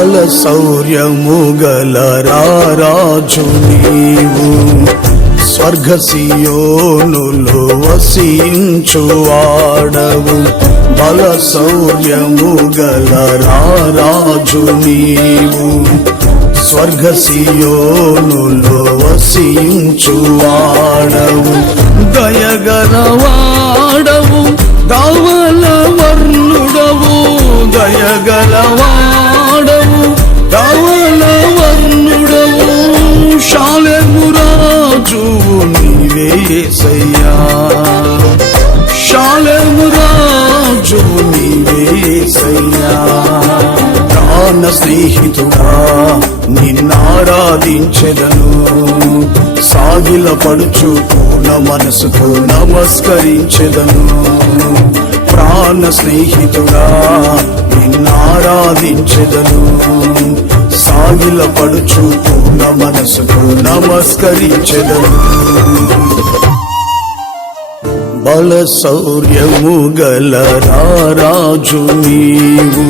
బల శౌర్యము గల రాజు నీవు, స్వర్గ సియోనులో వసించువాడవు. బల శౌర్యము గల రాజు నీవు, స్వర్గ సియోనులో వసించువాడవు. దయగలవాడవు, దావల వర్ణుడవు, దయగలవాడవు, దావల వర్ణుడవు. షాలెము రాజు నీవే యేసయ్యా, షాలెము రాజు నీవే యేసయ్యా. ప్రాణ స్నేహితుడా నిన్నారాధించెదను, సాగిల పడుచు పూర్ణ మనసుతో నమస్కరించెదను. ప్రాణ స్నేహితుడా నిన్నారాధించెదను, సాగిల పడుచు పూర్ణ మనసుతో నమస్కరించెదను. బల శౌర్యము గల రాజు నీవు,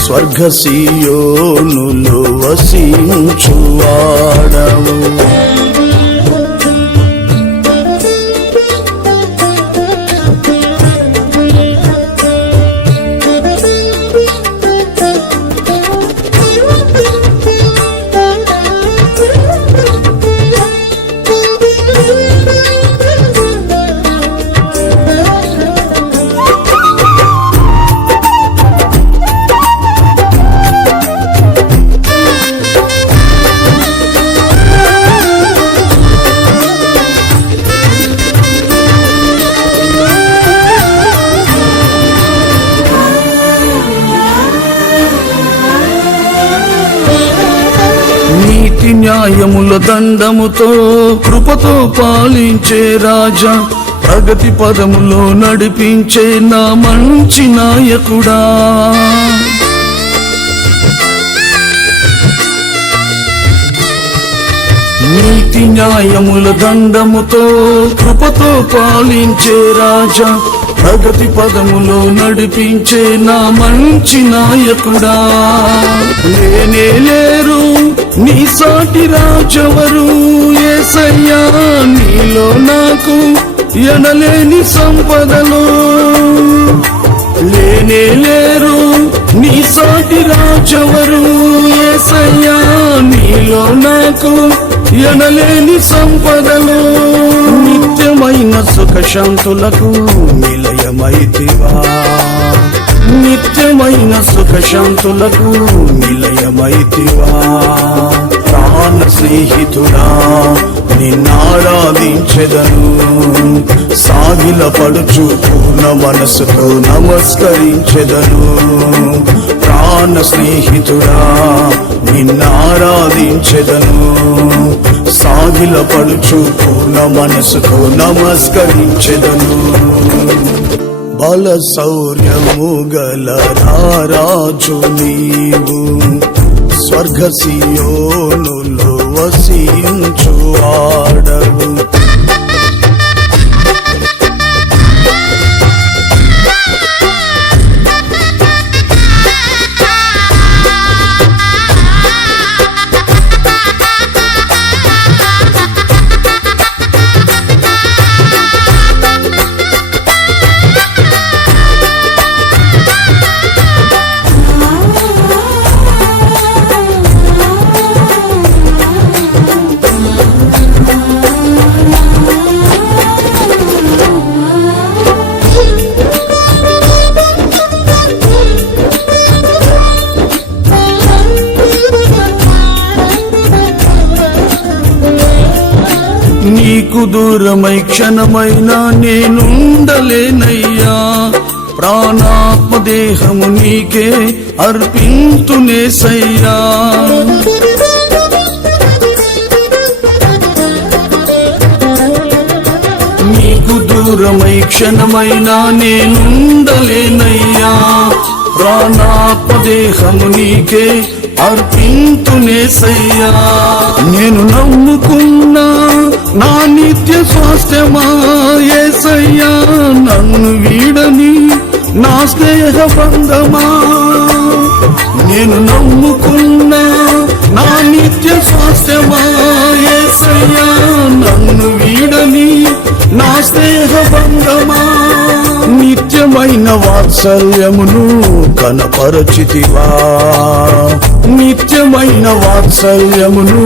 స్వర్గ సియోనులో వసించువాడవు. నీతి న్యాయముల దండముతో కృపతో పాలించే రాజా, ప్రగతి పదములో నడిపించే నా మంచి నాయకుడా. నీతి న్యాయముల దండముతో కృపతో పాలించే రాజా, ప్రగతి పదములో నడిపించే నా మంచి నాయకుడా. లేనే లేరు నీ సాటి రాజెవరు యేసయ్యా, నీలో నాకు ఎనలేని సంపదలు. లేనే లేరు నీ సాటి రాజెవరు యేసయ్యా, నీలో నాకు ఎనలేని సంపదలు. నిత్యమైన సుఖ శాంతులకు నిలయమైతివా, నిత్యమైన సుఖ శాంతులకు నిలయమైతివా. ప్రాణ స్నేహితుడా నిన్నారాధించెదను, సాగిల పడుచు పూర్ణ మనసుతో నమస్కరించెదను. ప్రాణ స్నేహితుడా నిన్నారాధించెదను, సాగిల పడుచు పూర్ణ మనసుతో నమస్కరించెదను. బల శౌర్యము గల రాజు నీవు, స్వర్గ సియోనులో వసించువాడవు. నీకు దూరమై క్షణమైనా నేనుండలేనయ్యా, ప్రాణాత్మ దేహము నీకే అర్పింతునేసయ్యా. నీకు దూరమై క్షణమైనా నేనుండలేనయ్యా, ప్రాణాత్మ దేహము నీకే అర్పింతునేసయ్యా. నేను నమ్ముకున్నా నా నిత్య స్వాస్థ్యమా యేసయ్యా, నన్ను వీడని నా స్నేహ బంధమా. నేను నమ్ముకున్నా వాత్సల్యమును కనపరచితివా, నిత్యమైన వాత్సల్యమును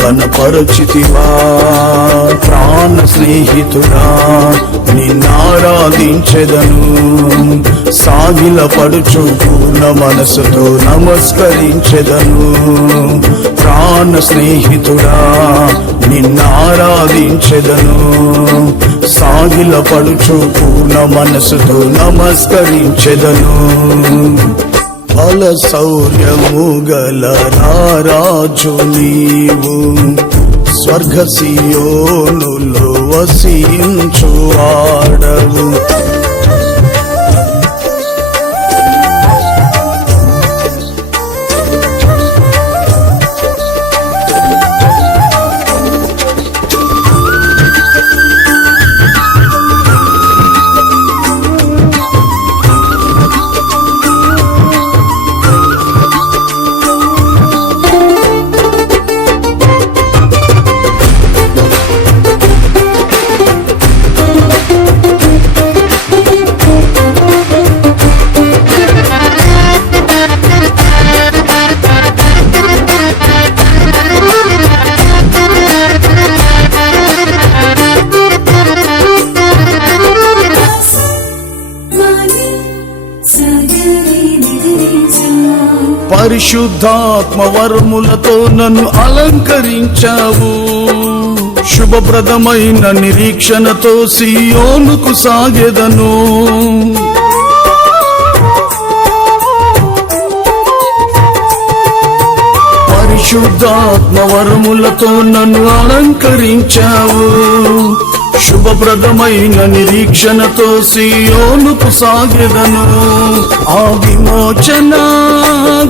కనపరచితివా. ప్రాణ స్నేహితుడా నిన్నారాధించెదను, సాగిలపడుచు పూర్ణ మనసుతో నమస్కరించెదను. ప్రాణ స్నేహితుడా నిన్నారాధించెదను, సాగిలపడుచు పూర్ణ మనసుతో నమస్కరించెదను. బల శౌర్యము గల రారాజు నీవు, స్వర్గ సియోనులో వసించువాడవు. పరిశుద్ధాత్మ వరములతో నన్ను అలంకరించావు, శుభప్రదమైన నిరీక్షణతో సియోనుకు సాగెదను. పరిశుద్ధాత్మ వరములతో నన్ను అలంకరించావు, శుభప్రదమైన నిరీక్షణతో సియోనుకు సాగెదను. ఆ విమోచన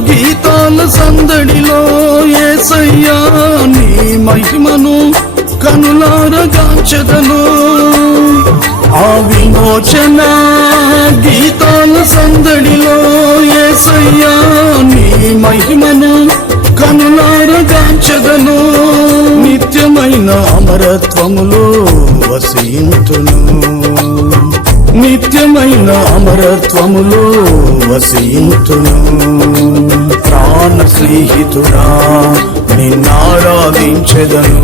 గీతాల సందడిలో యేసయ్యా నీ మహిమను కనులారగాంచెదను. ఆ విమోచన గీతాల సందడిలో యేసయ్యా నీ మహిమను కనులారగాంచెదను. నిత్యమైన అమరత్వములో వసింతును, నిత్యమైన అమరత్వములో వసింతును. ప్రాణ స్నేహితుడా నిన్నారాధించెదను,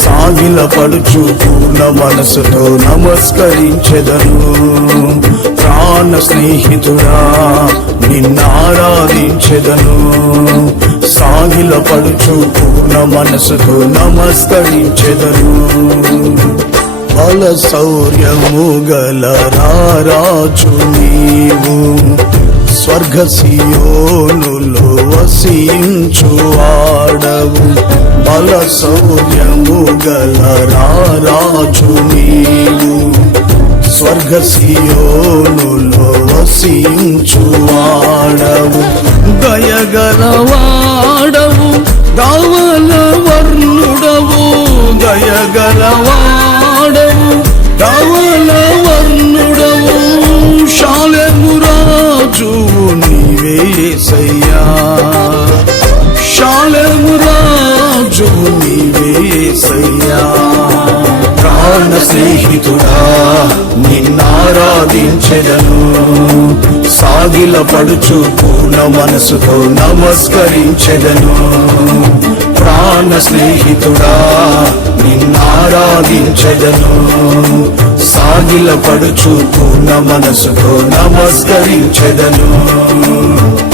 సాగిలపడుచు పూర్ణ మనసుతో నమస్కరించెదను. ప్రాణ స్నేహితుడా నిన్నారాధించెదను, సాగిలపడుచు పూర్ణ మనసుతో నమస్కరించెదను. బల శౌర్యము గల రారాజు నీవు, స్వర్గ సియోనులో వసించువాడవు. బల శౌర్యము గల రారాజు నీవు, స్వర్గ సియోనులో వసించువాడవు. దయగలవాడవు దావల వర్ణుడవు, దయగలవాడవు దావల వర్ణుడవు. షాలెము రాజు నీవే యేసయ్యా, షాలెము రాజు నీవే యేసయ్యా. ప్రాణ స్నేహితుడా నిన్నారాధించెదను, సాగిలపడుచు పూర్ణ మనసుతో నమస్కరించెదను. ప్రాణ స్నేహితుడా నిన్నారాధించెదను, సాగిలపడుచు పూర్ణ మనసుతో నమస్కరించెదను.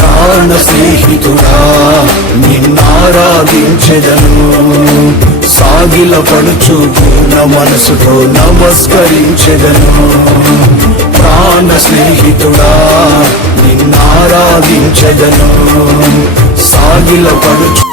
ప్రాణ స్నేహితుడా నిన్నారాధించెదను, సాగిలపడుచు పూర్ణ మనసుతో నమస్కరించెదను. ప్రాణ స్నేహితుడా నిన్నారాధించెదను, సాగిలపడుచు